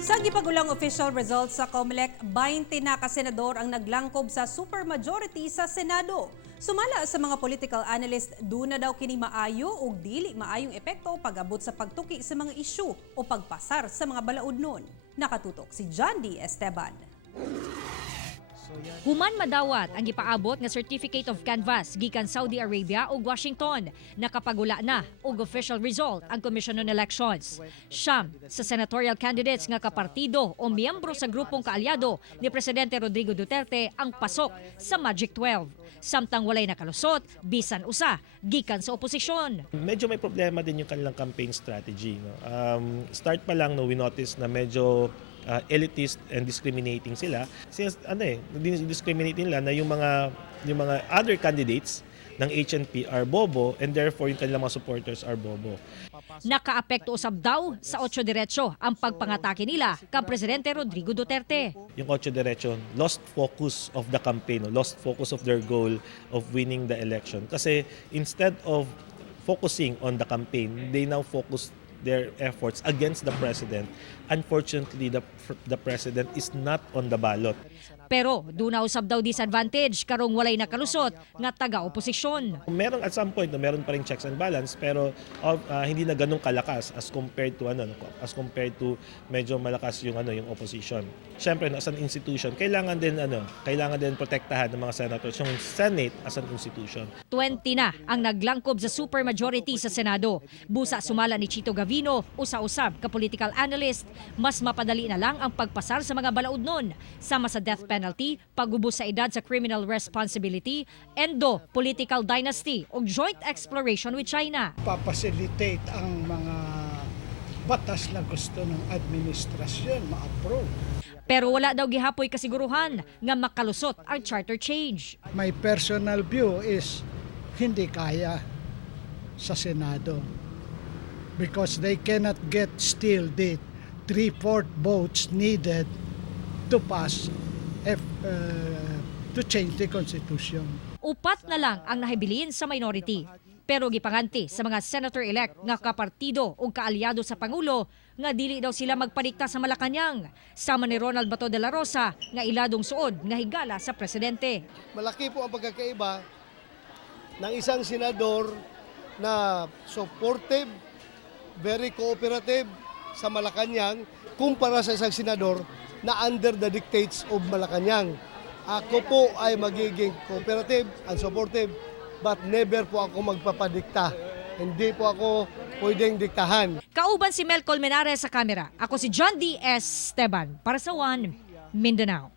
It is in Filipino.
Sa gipagulang official results sa COMELEC, 20 na kasenador ang naglangkob sa supermajority sa Senado. Sumala sa mga political analyst, doon na daw kini maayo o dili maayong epekto pag-abot sa pagtuki sa mga isyu o pagpasar sa mga balaod nun. Nakatutok si John D. Esteban. Human madawat ang ipaabot nga Certificate of Canvass gikan Saudi Arabia ug Washington. Nakapagula na og official result ang Commission on Elections. Siyam sa senatorial candidates nga kapartido o miyembro sa grupong kaalyado ni Presidente Rodrigo Duterte ang pasok sa Magic 12. Samtang walay nakalusot, bisan usa gikan sa oposisyon. Medyo may problema din yung kanilang campaign strategy. No? Start pa lang, we notice na medyo elitist and discriminating sila. Since discriminate nila na yung mga other candidates ng HNP are bobo and therefore yung kanilang mga supporters are bobo. Nakaapekto usab daw sa 8 diretso ang pagpangatake nila kang Presidente Rodrigo Duterte. Yung 8 diretso lost focus of the campaign, lost focus of their goal of winning the election. Kasi instead of focusing on the campaign, they now focus their efforts against the president. Unfortunately, the president is not on the ballot. Pero doon na usab daw disadvantage karong walay nakalusot nga taga-oposisyon. Meron at some point meron pa ring checks and balance pero hindi na ganun kalakas as compared to medyo malakas yung opposition. Syempre as an institution kailangan din protektahan ng mga senators yung Senate as an institution. 20 na ang naglangkob sa supermajority sa Senado. Busa sumala ni Chito Gavino, usa-usab ka political analyst, mas mapadali na lang ang pagpasar sa mga balaod nun, sama sa death penalty, pag-ubos sa edad sa criminal responsibility, endo, political dynasty o joint exploration with China. Papacilitate ang mga batas na gusto ng administrasyon ma-approve. Pero wala daw gihapoy kasiguruhan nga makalusot ang charter change. My personal view is hindi kaya sa Senado because they cannot get still the 3/4 votes needed to pass to change the Constitution. Upat na lang ang nahibilin sa minority. Pero gipanganti sa mga senator-elect nga kapartido o kaalyado sa Pangulo nga dili daw sila magpadikta sa Malacanang. Sama ni Ronald Bato de la Rosa nga iladong suod nga higala sa presidente. Malaki po ang pagkakaiba ng isang senador na supportive, very cooperative sa Malacanang kumpara sa isang senador na under the dictates of Malacanang. Ako po ay magiging cooperative and supportive but never po ako magpapadikta. Hindi po ako pwedeng diktahan. Kauban si Mel Colmenares sa kamera. Ako si John D. Esteban para sa One Mindanao.